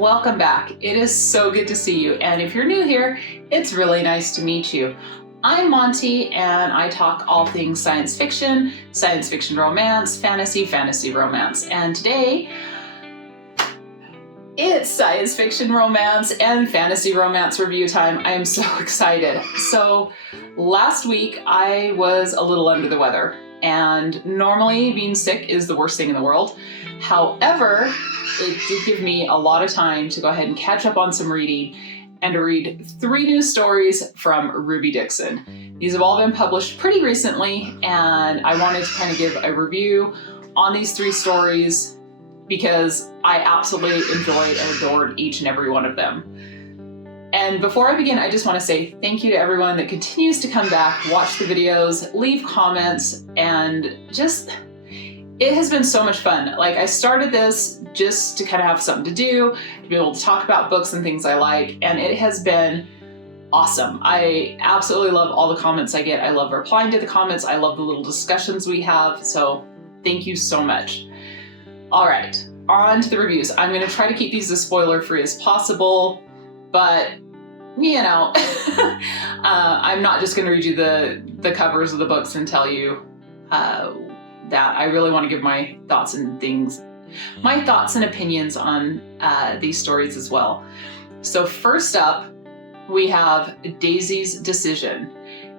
welcome back. It is so good to see you. And if you're new here, it's really nice to meet you. I'm Monty, and I talk all things science fiction romance, fantasy romance. And today, it's science fiction romance and fantasy romance review time. I am so excited. So last week I was a little under the weather, and normally being sick is the worst thing in the world. However, it did give me a lot of time to go ahead and catch up on some reading and to read 3 new stories from Ruby Dixon. These have all been published pretty recently, and I wanted to kind of give a review on these 3 stories because I absolutely enjoyed and adored each and every one of them. And before I begin, I just want to say thank you to everyone that continues to come back, watch the videos, leave comments, and just, it has been so much fun. Like, I started this just to kind of have something to do, to be able to talk about books and things I like, and it has been awesome. I absolutely love all the comments I get. I love replying to the comments. I love the little discussions we have, so thank you so much. All right, on to the reviews. I'm going to try to keep these as spoiler-free as possible, but you know, I'm not just going to read you the covers of the books and tell you that. I really want to give my thoughts and opinions on these stories as well. So first up, we have Daisy's Decision.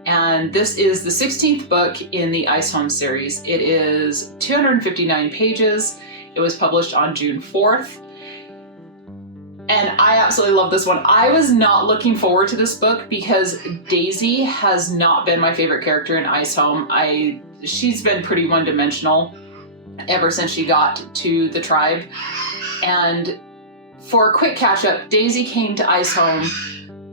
And this is the 16th book in the Ice Home series. It is 259 pages. It was published on June 4th. And I absolutely love this one. I was not looking forward to this book because Daisy has not been my favorite character in Ice Home. She's been pretty one-dimensional ever since she got to the tribe. And for a quick catch-up, Daisy came to Ice Home,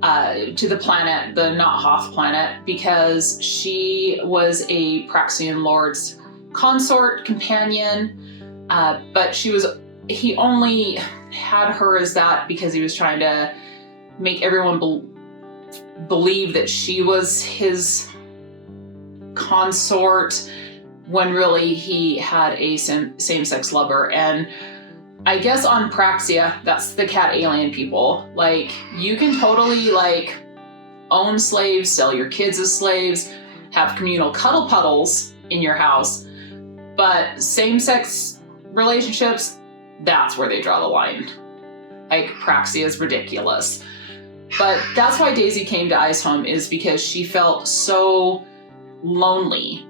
to the planet, the Not Hoth planet, because she was a Praxian Lord's consort, companion, but he only had her as that because he was trying to make everyone believe that she was his consort, when really he had a same-sex lover. And I guess on Praxia, that's the cat alien people, like, you can totally like own slaves, sell your kids as slaves, have communal cuddle puddles in your house, but same-sex relationships, that's where they draw the line. Like, Praxia is ridiculous. But that's why Daisy came to Ice Home, is because she felt so lonely,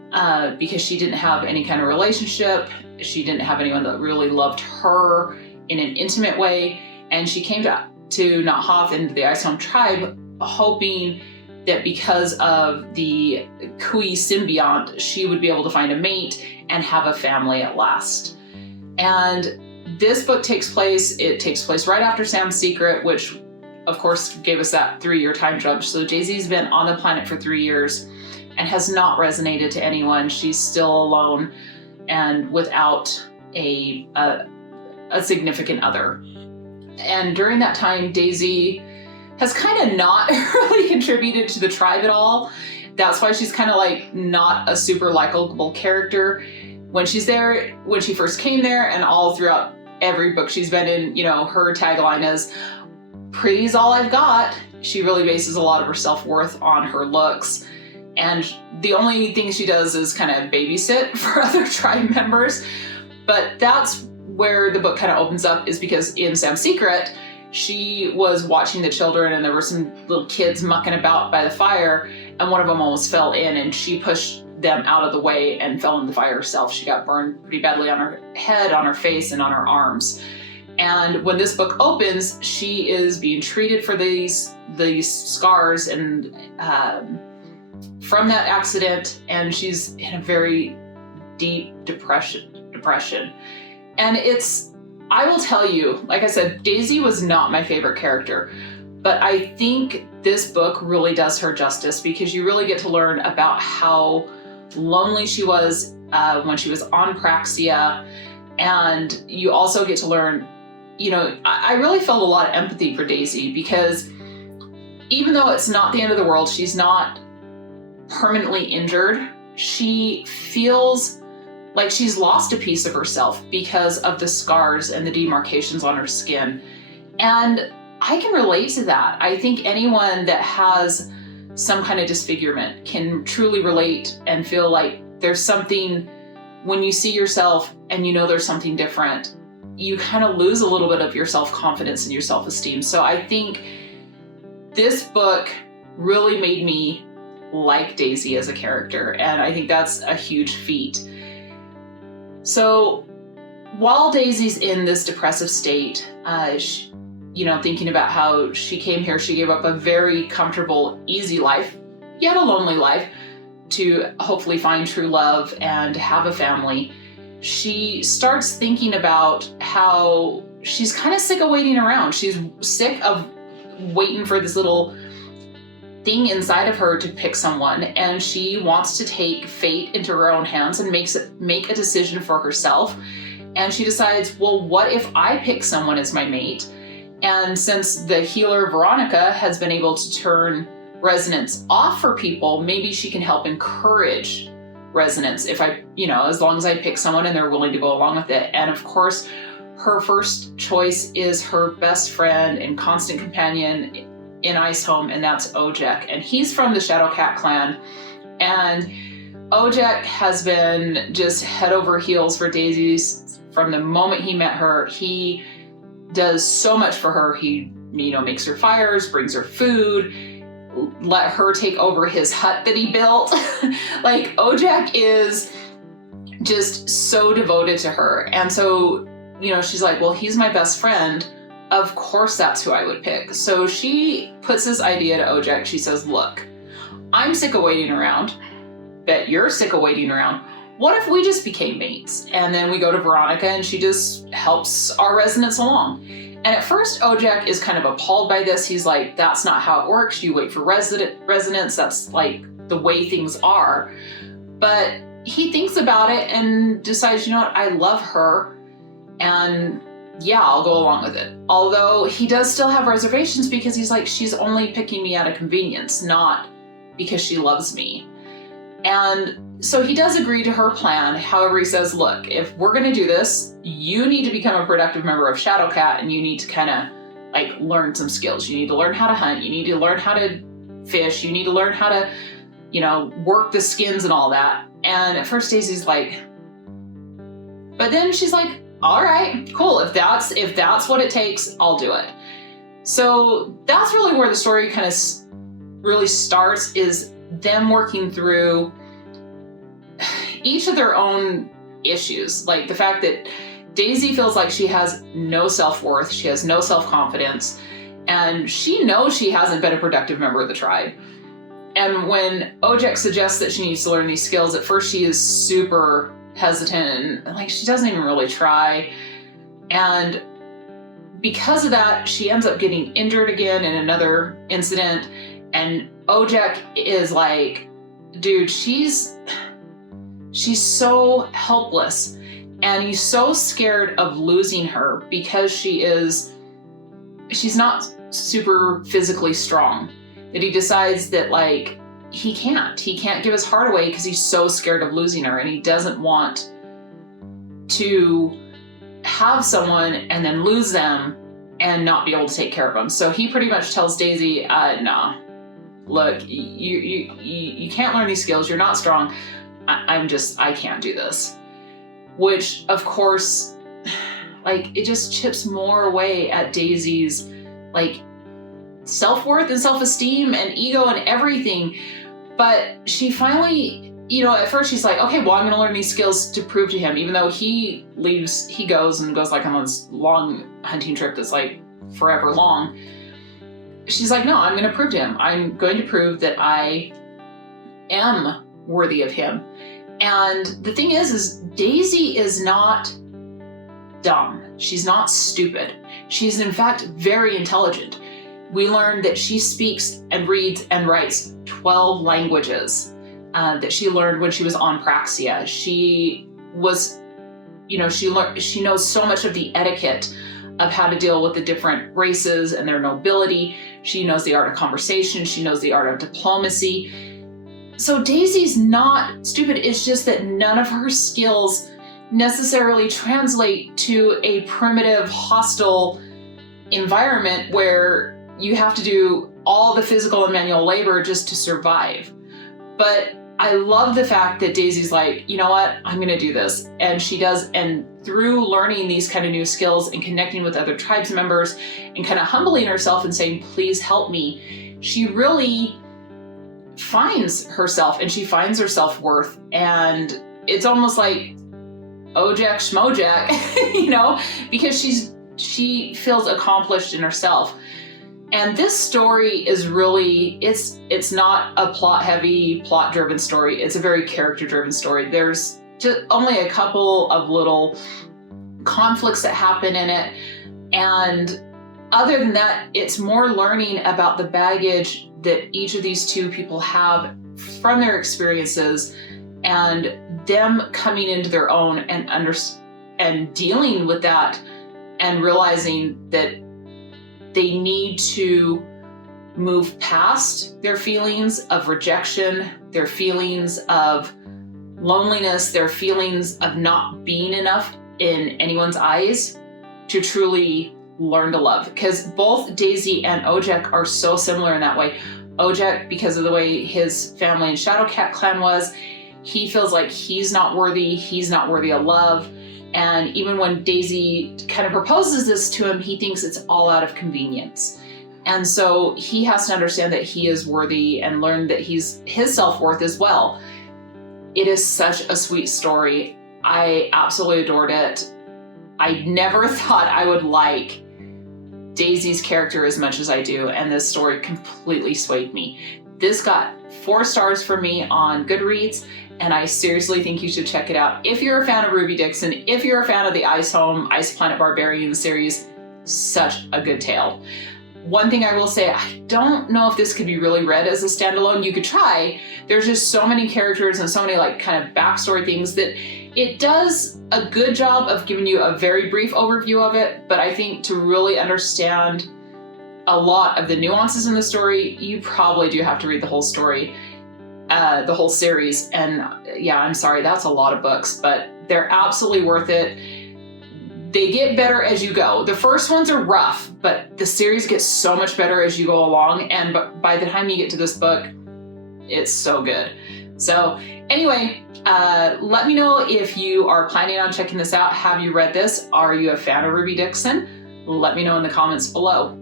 because she didn't have any kind of relationship. She didn't have anyone that really loved her in an intimate way. And she came to Not Hoth into the Ice Home tribe, hoping that because of the Kui symbiont, she would be able to find a mate and have a family at last. And this book takes place right after Sam's Secret, which of course gave us that 3-year time jump. So Daisy's been on the planet for 3 years and has not resonated to anyone. She's still alone and without a significant other. And during that time, Daisy has kind of not really contributed to the tribe at all. That's why she's kind of like not a super likable character. When she's there, when she first came there, and all throughout every book she's been in, you know, her tagline is, "Pretty's all I've got." She really bases a lot of her self-worth on her looks. And the only thing she does is kind of babysit for other tribe members. But that's where the book kind of opens up, is because in Sam's Secret, she was watching the children and there were some little kids mucking about by the fire, and one of them almost fell in, and she pushed them out of the way and fell in the fire herself. She got burned pretty badly on her head, on her face, and on her arms. And when this book opens, she is being treated for these scars and from that accident, and she's in a very deep depression. And I will tell you, like I said, Daisy was not my favorite character, but I think this book really does her justice, because you really get to learn about how lonely she was when she was on Praxia, and you also get to learn, you know, I really felt a lot of empathy for Daisy, because even though it's not the end of the world, she's not permanently injured, she feels like she's lost a piece of herself because of the scars and the demarcations on her skin. And I can relate to that. I think anyone that has some kind of disfigurement can truly relate and feel like there's something, when you see yourself and you know there's something different, you kind of lose a little bit of your self-confidence and your self-esteem. So I think this book really made me like Daisy as a character, and I think that's a huge feat. So while Daisy's in this depressive state, thinking about how she came here, she gave up a very comfortable, easy life, yet a lonely life, to hopefully find true love and have a family. She starts thinking about how she's kind of sick of waiting around. She's sick of waiting for this little thing inside of her to pick someone, and she wants to take fate into her own hands and make a decision for herself. And she decides, well, what if I pick someone as my mate? And since the healer Veronica has been able to turn resonance off for people, maybe she can help encourage resonance if as long as I pick someone and they're willing to go along with it. And of course, her first choice is her best friend and constant companion in Iceholm, and that's Ojek. And he's from the Shadowcat clan. And Ojek has been just head over heels for Daisy from the moment he met her. He does so much for her. He, makes her fires, brings her food, let her take over his hut that he built. Like, Ojek is just so devoted to her. And so, she's like, well, he's my best friend. Of course, that's who I would pick. So she puts this idea to Ojek. She says, look, I'm sick of waiting around. Bet you're sick of waiting around. What if we just became mates? And then we go to Veronica and she just helps our resonance along. And at first, Ojek is kind of appalled by this. He's like, that's not how it works. You wait for resonance. That's like the way things are. But he thinks about it and decides, what, I love her. And yeah, I'll go along with it. Although he does still have reservations because he's like, she's only picking me out of convenience, not because she loves me. And so he does agree to her plan. However, he says, look, if we're going to do this, you need to become a productive member of Shadowcat, and you need to kind of learn some skills. You need to learn how to hunt. You need to learn how to fish. You need to learn how to, work the skins and all that. And at first Daisy's like, but then she's like, all right, cool. If that's what it takes, I'll do it. So that's really where the story kind of really starts, is them working through each of their own issues. Like the fact that Daisy feels like she has no self-worth, she has no self-confidence, and she knows she hasn't been a productive member of the tribe. And when Ojek suggests that she needs to learn these skills, at first she is super hesitant and she doesn't even really try. And because of that, she ends up getting injured again in another incident. And Ojek is like, dude, she's so helpless, and he's so scared of losing her because she's not super physically strong, that he decides that he can't give his heart away because he's so scared of losing her, and he doesn't want to have someone and then lose them and not be able to take care of them. So he pretty much tells Daisy, nah, look, you can't learn these skills. You're not strong. I can't do this. Which, of course, it just chips more away at Daisy's, self-worth and self-esteem and ego and everything. But she finally, at first she's like, okay, well, I'm going to learn these skills to prove to him, even though he goes on this long hunting trip that's forever long. She's like, no, I'm going to prove to him. I'm going to prove that I am worthy of him. And the thing is Daisy is not dumb. She's not stupid. She's in fact very intelligent. We learned that she speaks and reads and writes 12 languages that she learned when she was on Praxia. She was, she knows so much of the etiquette of how to deal with the different races and their nobility. She knows the art of conversation. She knows the art of diplomacy. So Daisy's not stupid. It's just that none of her skills necessarily translate to a primitive, hostile environment where you have to do all the physical and manual labor just to survive. But I love the fact that Daisy's like, you know what, I'm gonna do this. And she does, and through learning these kind of new skills and connecting with other tribes members and kind of humbling herself and saying, please help me, she really finds herself and she finds her self-worth. And it's almost like Ojek Schmojek, you know, because she feels accomplished in herself. And this story is really, it's not a plot-heavy, plot-driven story. It's a very character-driven story. There's just only a couple of little conflicts that happen in it. And other than that, it's more learning about the baggage that each of these two people have from their experiences and them coming into their own and dealing with that and realizing that they need to move past their feelings of rejection, their feelings of loneliness, their feelings of not being enough in anyone's eyes to truly learn to love. Because both Daisy and Ojek are so similar in that way. Ojek, because of the way his family and Shadowcat clan was, he feels like he's not worthy of love. And even when Daisy kind of proposes this to him, he thinks it's all out of convenience. And so he has to understand that he is worthy and learn that his self-worth as well. It is such a sweet story. I absolutely adored it. I never thought I would like Daisy's character as much as I do, and this story completely swayed me. This got 4 stars for me on Goodreads, and I seriously think you should check it out. If you're a fan of Ruby Dixon, if you're a fan of the Ice Home, Ice Planet Barbarian series, such a good tale. One thing I will say, I don't know if this could be really read as a standalone. You could try. There's just so many characters and so many like kind of backstory things that it does a good job of giving you a very brief overview of it. But I think to really understand a lot of the nuances in the story, you probably do have to read the whole story, the whole series. And yeah, I'm sorry, that's a lot of books, but they're absolutely worth it. They get better as you go. The first ones are rough, but the series gets so much better as you go along. And by the time you get to this book, it's so good. So anyway, let me know if you are planning on checking this out. Have you read this? Are you a fan of Ruby Dixon? Let me know in the comments below.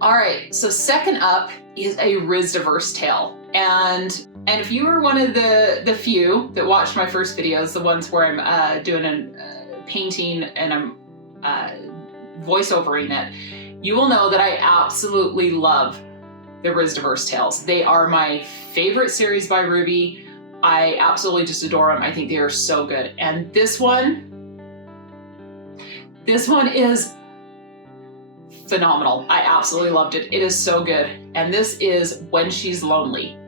All right, so second up is a RHODESMAS tale. And if you were one of the few that watched my first videos, the ones where I'm doing a painting and I'm voiceovering it, you will know that I absolutely love the RHODESMAS tales. They are my favorite series by Ruby. I absolutely just adore them. I think they are so good. And this one is phenomenal. I absolutely loved it. It is so good. And this is When She's Lonely.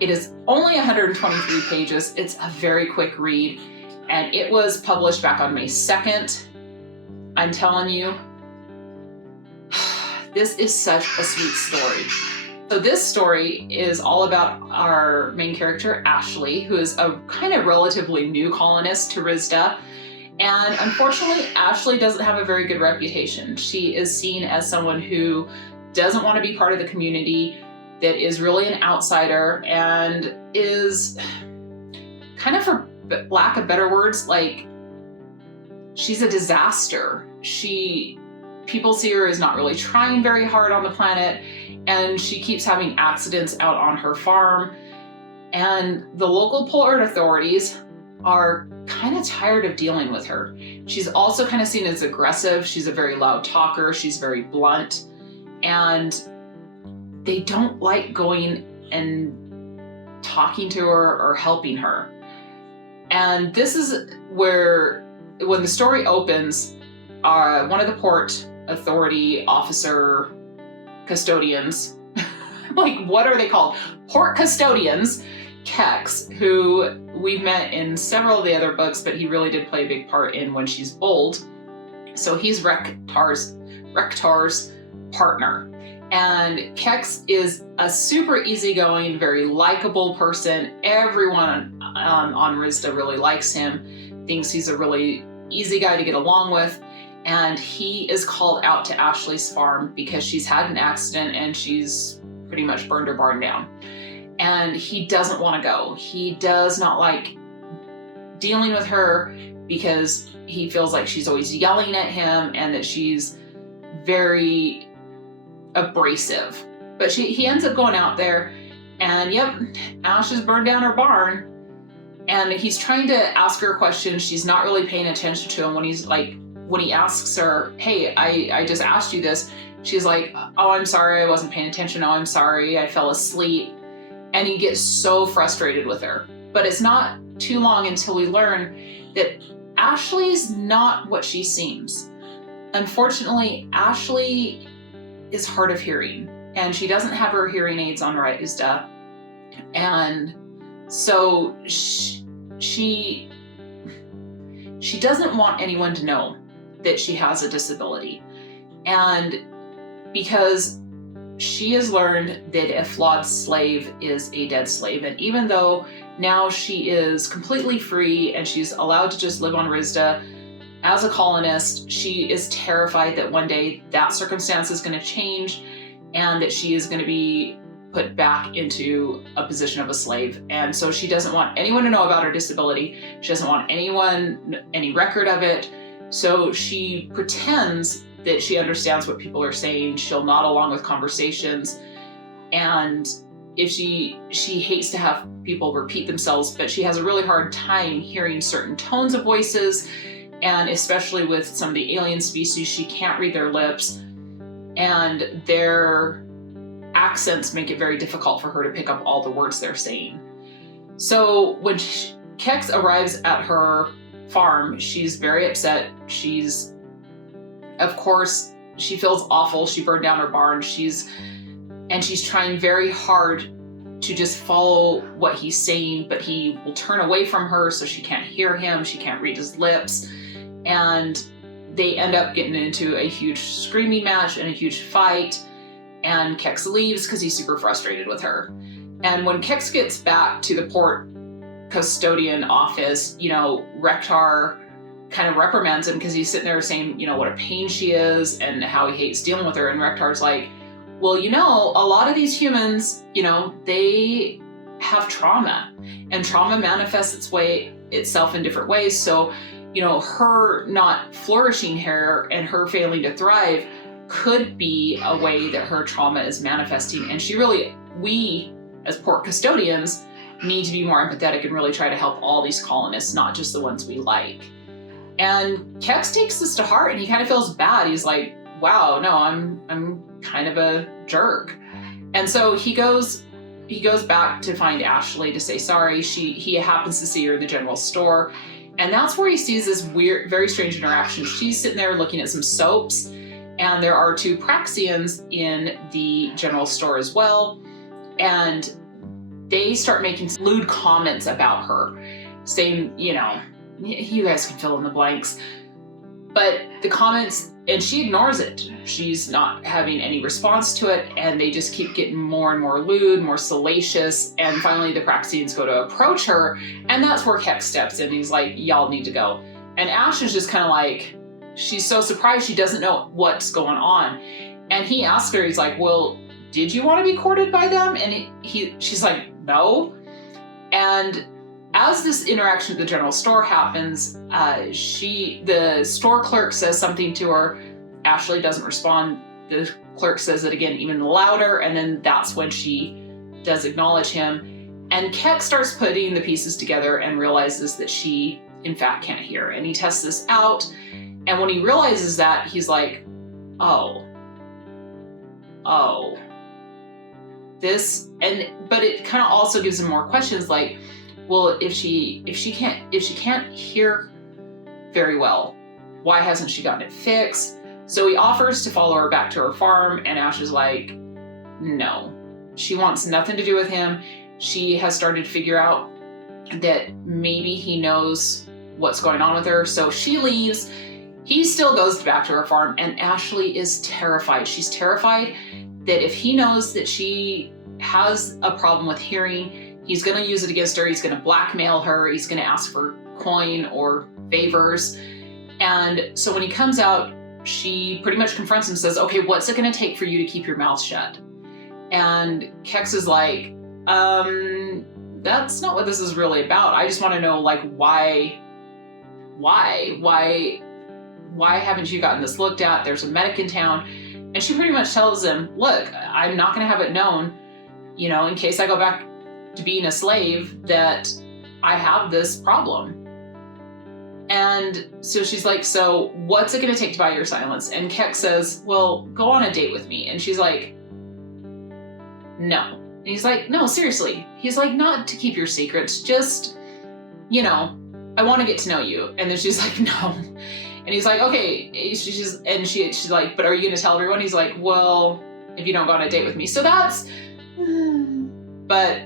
It is only 123 pages. It's a very quick read. And it was published back on May 2nd. I'm telling you, this is such a sweet story. So this story is all about our main character, Ashley, who is a kind of relatively new colonist to RHODESMAS. And unfortunately, Ashley doesn't have a very good reputation. She is seen as someone who doesn't want to be part of the community, that is really an outsider, and is kind of, for lack of better words, like, she's a disaster. People see her as not really trying very hard on the planet, and she keeps having accidents out on her farm. And the local port authorities are kind of tired of dealing with her. She's also kind of seen as aggressive. She's a very loud talker. She's very blunt. And they don't like going and talking to her or helping her. And this is where, when the story opens, one of the port authority officer custodians, like, what are they called? Port custodians, Kex, who we've met in several of the other books, but he really did play a big part in When She's Bold. So he's Rektar's partner. And Kex is a super easygoing, very likable person. Everyone on RHODESMAS really likes him, thinks he's a really easy guy to get along with. and he is called out to Ashley's farm because she's had an accident and she's pretty much burned her barn down. And he doesn't want to go. He does not like dealing with her because he feels like she's always yelling at him and that she's very abrasive. But he ends up going out there, and yep, Ash has burned down her barn. And he's trying to ask her a question. She's not really paying attention to him when he asks her, hey, I just asked you this. She's like, oh, I'm sorry, I wasn't paying attention. Oh, I'm sorry, I fell asleep. And he gets so frustrated with her. But it's not too long until we learn that Ashley's not what she seems. Unfortunately, Ashley is hard of hearing, and she doesn't have her hearing aids on RHODESMAS. And so she doesn't want anyone to know that she has a disability. And because she has learned that a flawed slave is a dead slave, and even though now she is completely free and she's allowed to just live on RHODESMAS as a colonist, she is terrified that one day that circumstance is going to change and that she is going to be put back into a position of a slave. And so she doesn't want anyone to know about her disability. She doesn't want any record of it. So she pretends that she understands what people are saying. She'll nod along with conversations. And if she hates to have people repeat themselves, but she has a really hard time hearing certain tones of voices. And especially with some of the alien species, she can't read their lips, and their accents make it very difficult for her to pick up all the words they're saying. So when Kex arrives at her farm, she's very upset. Of course, she feels awful. She burned down her barn. She's trying very hard to just follow what he's saying, but he will turn away from her so she can't hear him. She can't read his lips. And they end up getting into a huge screaming match and a huge fight. And Kex leaves because he's super frustrated with her. And when Kex gets back to the port custodian office, Rektar kind of reprimands him because he's sitting there saying, what a pain she is and how he hates dealing with her. And Rektar's like, well, a lot of these humans, they have trauma, and trauma manifests itself in different ways. So, her not flourishing here and her failing to thrive could be a way that her trauma is manifesting. And we as port custodians need to be more empathetic and really try to help all these colonists, not just the ones we like. And Kex takes this to heart, and he kind of feels bad. He's like, wow, no, I'm kind of a jerk. And so he goes back to find Ashley to say sorry. He happens to see her in the general store, and that's where he sees this weird, very strange interaction. She's sitting there looking at some soaps, and there are two Praxians in the general store as well. And they start making lewd comments about her, saying, you guys can fill in the blanks. But the comments, and she ignores it. She's not having any response to it, and they just keep getting more and more lewd, more salacious, and finally the Praxians go to approach her, and that's where Kex steps in. He's like, y'all need to go. And Ash is just kind of like, she's so surprised, she doesn't know what's going on. And he asks her, he's like, well, did you want to be courted by them? And she's like, no. And as this interaction at the general store happens, the store clerk says something to her. Ashley doesn't respond. The clerk says it again, even louder, and then that's when she does acknowledge him. And Kex starts putting the pieces together and realizes that she, in fact, can't hear. And he tests this out, and when he realizes that, he's like, oh. But it kind of also gives him more questions, like, well, if she can't hear very well, why hasn't she gotten it fixed? So he offers to follow her back to her farm, and Ash is like, no. She wants nothing to do with him. She has started to figure out that maybe he knows what's going on with her, so she leaves. He still goes back to her farm, and Ashley is terrified. She's terrified that if he knows that she has a problem with hearing, he's going to use it against her. He's going to blackmail her. He's going to ask for coin or favors. And so when he comes out she pretty much confronts him and says, okay, what's it going to take for you to keep your mouth shut? And Kex is like, that's not what this is really about. I just want to know, like, why haven't you gotten this looked at? There's a medic in town. And she pretty much tells him, look, I'm not going to have it known, you know, in case I go back to being a slave, that I have this problem. And so she's like, so what's it going to take to buy your silence? And Kex says, well, go on a date with me. And she's like, no. And he's like, no, seriously. He's like, not to keep your secrets, just, you know, I want to get to know you. And then she's like, no. And he's like, okay. She's like, but are you going to tell everyone? He's like, well, if you don't go on a date with me. So that's, but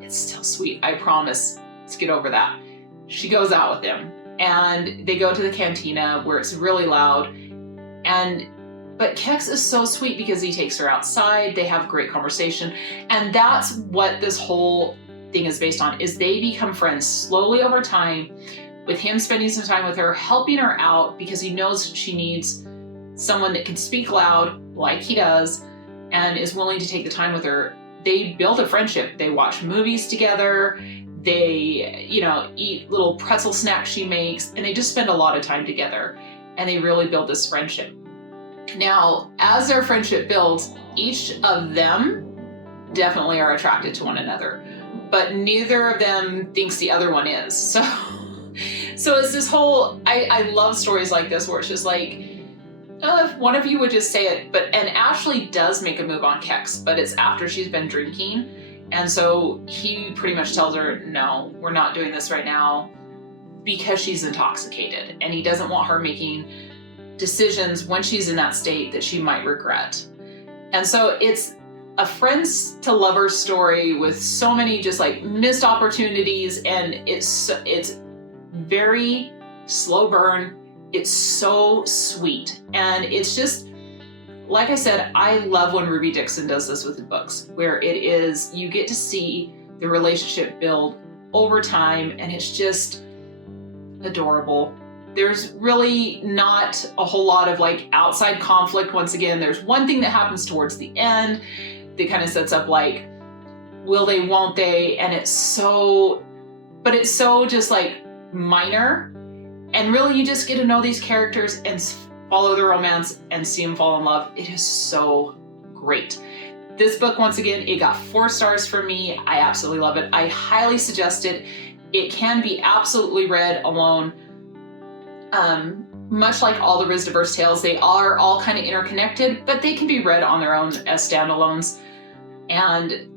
it's still sweet. I promise. Let's get over that. She goes out with him and they go to the cantina where it's really loud. But Kex is so sweet because he takes her outside. They have great conversation. And that's what this whole thing is based on, is they become friends slowly over time, with him spending some time with her, helping her out because he knows she needs someone that can speak loud like he does and is willing to take the time with her. They build a friendship. They watch movies together. They, you know, eat little pretzel snacks she makes, and they just spend a lot of time together, and they really build this friendship. Now, as their friendship builds, each of them definitely are attracted to one another, but neither of them thinks the other one is. So it's this whole, I love stories like this where it's just like, if one of you would just say it, and Ashley does make a move on Kex, but it's after she's been drinking. And so he pretty much tells her, no, we're not doing this right now, because she's intoxicated. And he doesn't want her making decisions when she's in that state that she might regret. And so it's a friends to lovers story with so many just like missed opportunities. And it's very slow burn. It's so sweet. And it's just, like I said, I love when Ruby Dixon does this with the books, where it is, you get to see the relationship build over time, and it's just adorable. There's really not a whole lot of like outside conflict. Once again, there's one thing that happens towards the end that kind of sets up like, will they, won't they? And it's so just like minor. And really you just get to know these characters and follow the romance and see them fall in love. It is so great. This book, once again, it got 4 stars from me. I absolutely love it. I highly suggest it. It can be absolutely read alone. Much like all the RHODESMAS tales, they are all kind of interconnected, but they can be read on their own as standalones. And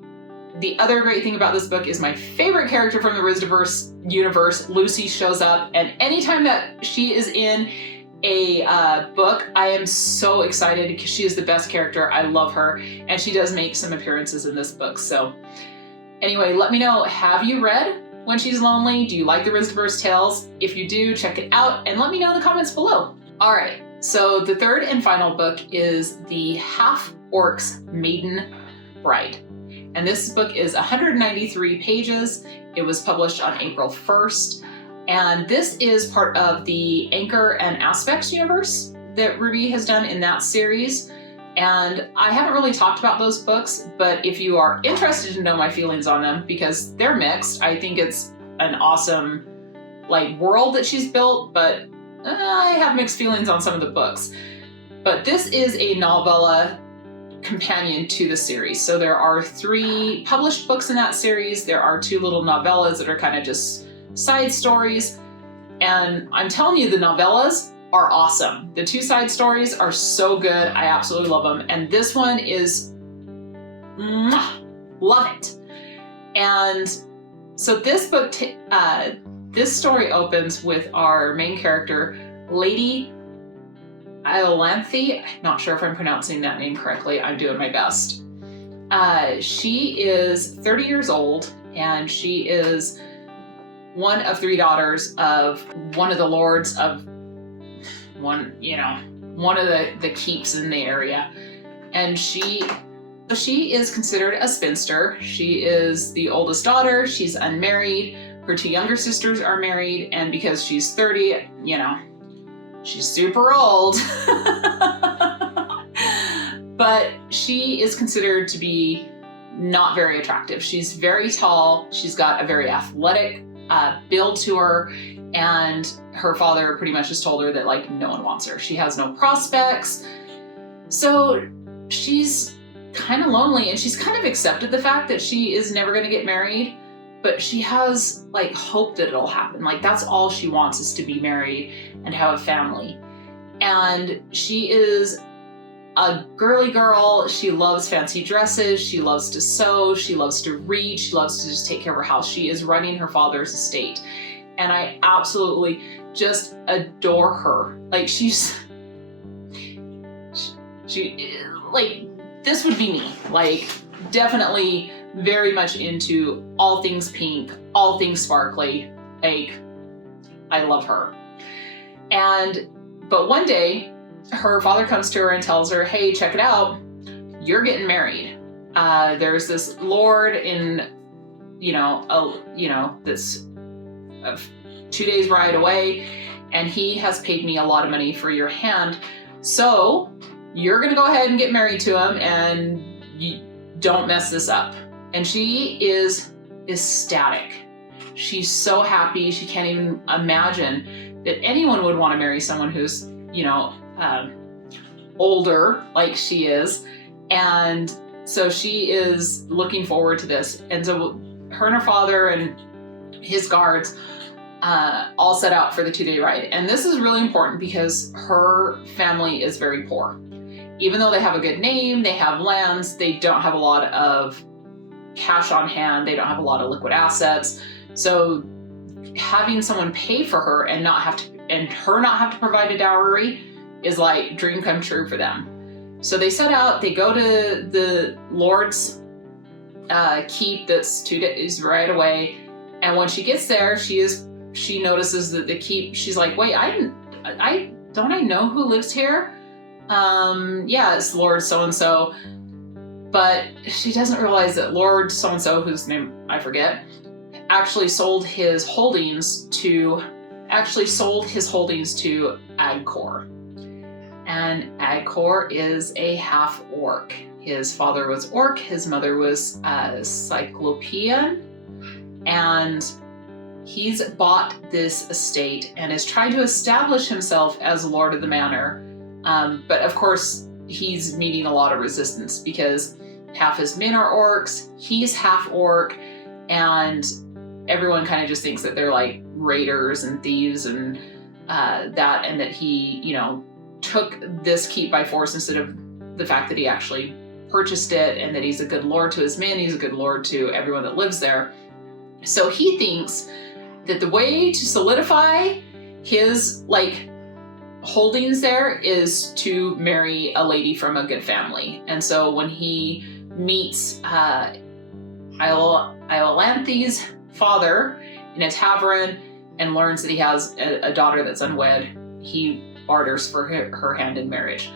the other great thing about this book is my favorite character from the RHODESMAS universe, Lucy, shows up. And anytime that she is in a book, I am so excited because she is the best character. I love her. And she does make some appearances in this book. So anyway, let me know, have you read When She's Lonely? Do you like the RHODESMAS tales? If you do, check it out and let me know in the comments below. All right, so the third and final book is the Half-Orcs Maiden Bride. And this book is 193 pages. It was published on April 1st. And this is part of the Anchor and Aspects universe that Ruby has done in that series. And I haven't really talked about those books, but if you are interested to know my feelings on them, because they're mixed, I think it's an awesome like world that she's built, but I have mixed feelings on some of the books. But this is a novella companion to the series. So there are 3 published books in that series. There are 2 little novellas that are kind of just side stories. And I'm telling you, the novellas are awesome. The 2 side stories are so good. I absolutely love them. And this one is, love it. And so this book, this story opens with our main character, Lady Iolanthe. I'm not sure if I'm pronouncing that name correctly. I'm doing my best. She is 30 years old, and she is one of 3 daughters of one of the lords of one of the keeps in the area. And she is considered a spinster. She is the oldest daughter. She's unmarried. Her 2 younger sisters are married. And because she's 30, She's super old. But she is considered to be not very attractive. She's very tall. She's got a very athletic build to her. And her father pretty much just told her that like no one wants her. She has no prospects. So she's kind of lonely, and she's kind of accepted the fact that she is never going to get married, but she has like hope that it'll happen. Like that's all she wants, is to be married and have a family. And she is a girly girl. She loves fancy dresses. She loves to sew. She loves to read. She loves to just take care of her house. She is running her father's estate. And I absolutely just adore her. Like she like, this would be me. Like, definitely very much into all things pink, all things sparkly. Like, I love her. But one day, her father comes to her and tells her, hey, check it out. You're getting married. There's this lord in, that's 2 days ride away, and he has paid me a lot of money for your hand. So you're gonna go ahead and get married to him, and you don't mess this up. And she is ecstatic. She's so happy. She can't even imagine that anyone would want to marry someone who's, older like she is. And so she is looking forward to this. And so her and her father and his guards all set out for the 2-day ride. And this is really important because her family is very poor. Even though they have a good name, they have lands, they don't have a lot of cash on hand, they don't have a lot of liquid assets. So having someone pay for her and her not have to provide a dowry is like dream come true for them. So they set out, they go to the Lord's keep that's 2 days right away. And when she gets there, she notices that the keep, she's like, wait, don't I know who lives here? Yeah, it's Lord so-and-so. But she doesn't realize that Lord so-and-so, whose name I forget, actually sold his holdings to Agcor. And Agcor is a half-orc. His father was orc, his mother was Cyclopean, and he's bought this estate and is trying to establish himself as Lord of the Manor. But of course, he's meeting a lot of resistance because half his men are orcs, he's half-orc, and everyone kind of just thinks that they're like raiders and thieves and that he, took this keep by force instead of the fact that he actually purchased it, and that he's a good lord to his men, he's a good lord to everyone that lives there. So he thinks that the way to solidify his holdings there is to marry a lady from a good family. And so when he meets Iolanthi's father in a tavern and learns that he has a daughter that's unwed, he barters for her hand in marriage.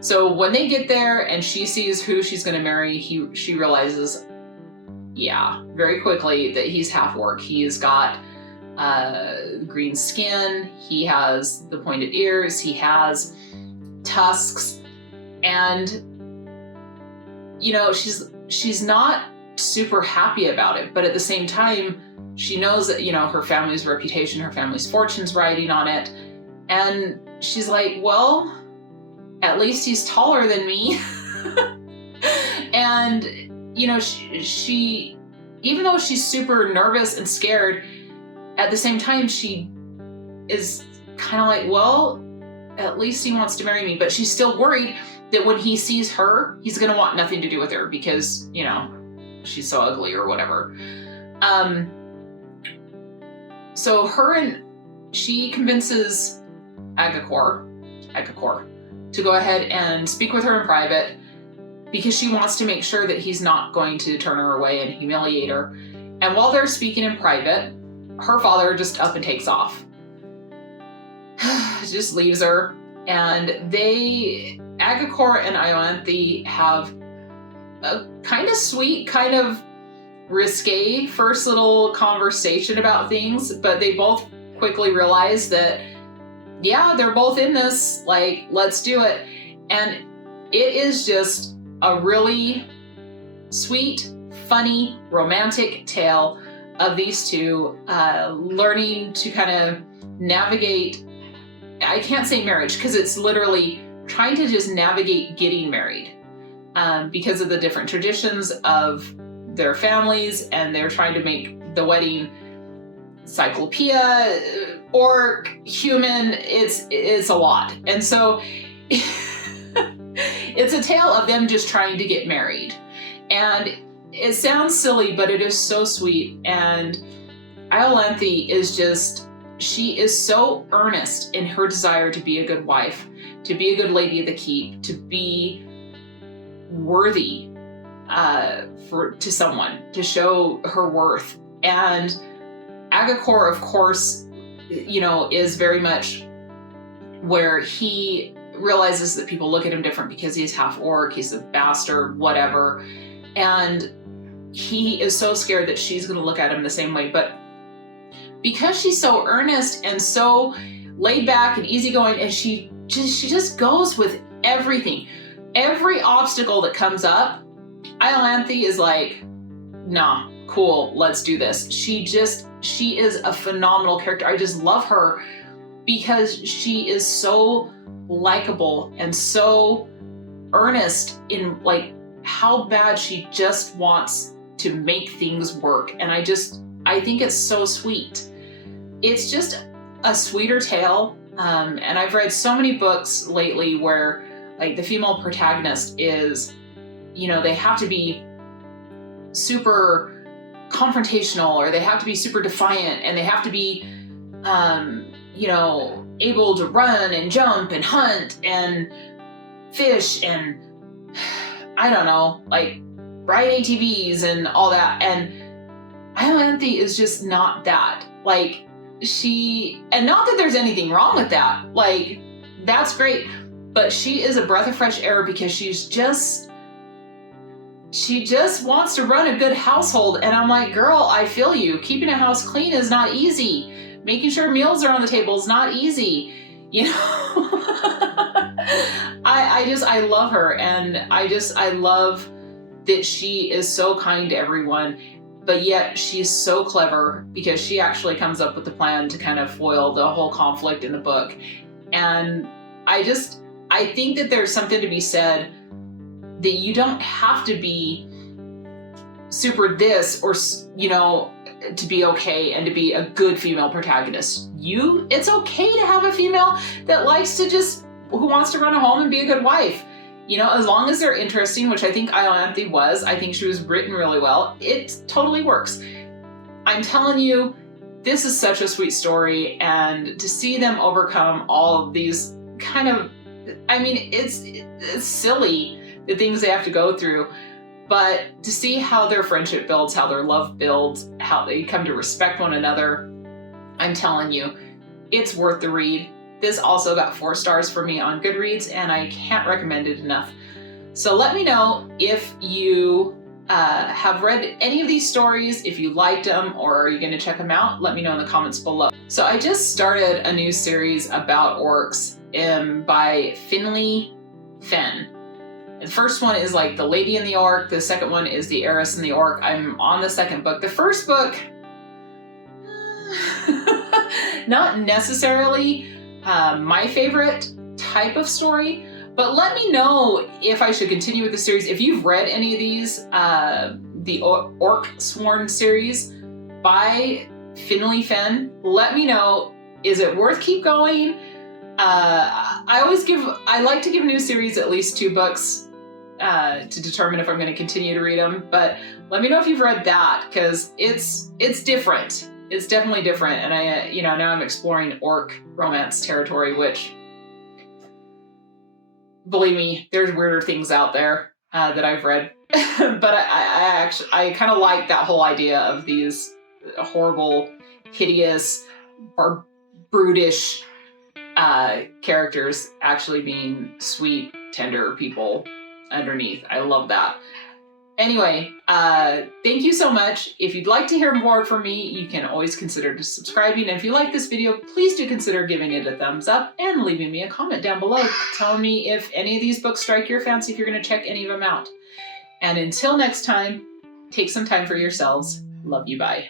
So when they get there and she sees who she's going to marry, she realizes, very quickly that he's half-orc. He's got green skin, he has the pointed ears, he has tusks, and she's not super happy about it, but at the same time she knows that her family's reputation, her family's fortune's riding on it, and she's like, well, at least he's taller than me. And she even though she's super nervous and scared, at the same time, she is kind of like, well, at least he wants to marry me. But she's still worried that when he sees her, he's going to want nothing to do with her because, she's so ugly or whatever. So she convinces Agcor to go ahead and speak with her in private because she wants to make sure that he's not going to turn her away and humiliate her. And while they're speaking in private, her father just up and takes off. Just leaves her. And Agcor and Ioanthe have a kind of sweet, kind of risque first little conversation about things, but they both quickly realize that yeah, they're both in this, like, let's do it. And it is just a really sweet, funny, romantic tale of these two learning to kind of navigate, I can't say marriage, because it's literally trying to just navigate getting married because of the different traditions of their families, and they're trying to make the wedding cyclopeia, orc, human, it's a lot. And so it's a tale of them just trying to get married. And it sounds silly, but it is so sweet. And Iolanthe is just, she is so earnest in her desire to be a good wife, to be a good lady of the keep, to be worthy to someone, to show her worth. And Agakor, of course, you know, is very much where he realizes that people look at him different because he's half orc, he's a bastard, whatever. And he is so scared that she's going to look at him the same way. But because she's so earnest and so laid back and easygoing, and she just goes with everything. Every obstacle that comes up, Iolanthe is like, nah, cool, let's do this. She is a phenomenal character. I just love her because she is so likable and so earnest in like how bad she just wants to make things work. And I think it's so sweet. It's just a sweeter tale. And I've read so many books lately where like the female protagonist is, you know, they have to be super confrontational, or they have to be super defiant, and they have to be, you know, able to run and jump and hunt and fish and I don't know, like ride ATVs and all that. And Iolanthe is just not that. Like and not that there's anything wrong with that. Like that's great, but she is a breath of fresh air because she just wants to run a good household. And I'm like, girl, I feel you. Keeping a house clean is not easy. Making sure meals are on the table is not easy. You know, I love her. And I love that she is so kind to everyone, but yet she's so clever because she actually comes up with the plan to kind of foil the whole conflict in the book. And I think that there's something to be said that you don't have to be super this or, you know, to be okay and to be a good female protagonist. It's okay to have a female that likes to who wants to run a home and be a good wife. You know, as long as they're interesting, which I think Iolanthe was. I think she was written really well. It totally works. I'm telling you, this is such a sweet story, and to see them overcome all of these kind of, I mean, it's silly, the things they have to go through, but to see how their friendship builds, how their love builds, how they come to respect one another, I'm telling you, it's worth the read. This also got 4 stars for me on Goodreads, and I can't recommend it enough. So let me know if you have read any of these stories, if you liked them, or are you going to check them out? Let me know in the comments below. So I just started a new series about orcs by Finley Fenn. The first one is like The Lady and the Orc. The second one is The Heiress and the Orc. I'm on the second book. The first book, not necessarily my favorite type of story, but let me know if I should continue with the series. If you've read any of these, the Orc Sworn series by Finley Fenn, let me know. Is it worth keep going? I like to give a new series at least 2 books to determine if I'm going to continue to read them. But let me know if you've read that, because it's different. It's definitely different. And now I'm exploring orc romance territory, which, believe me, there's weirder things out there that I've read. But I kind of like that whole idea of these horrible, hideous, brutish characters actually being sweet, tender people underneath. I love that. Anyway, thank you so much. If you'd like to hear more from me, you can always consider subscribing. And if you like this video, please do consider giving it a thumbs up and leaving me a comment down below telling me if any of these books strike your fancy, if you're going to check any of them out. And until next time, take some time for yourselves. Love you, bye.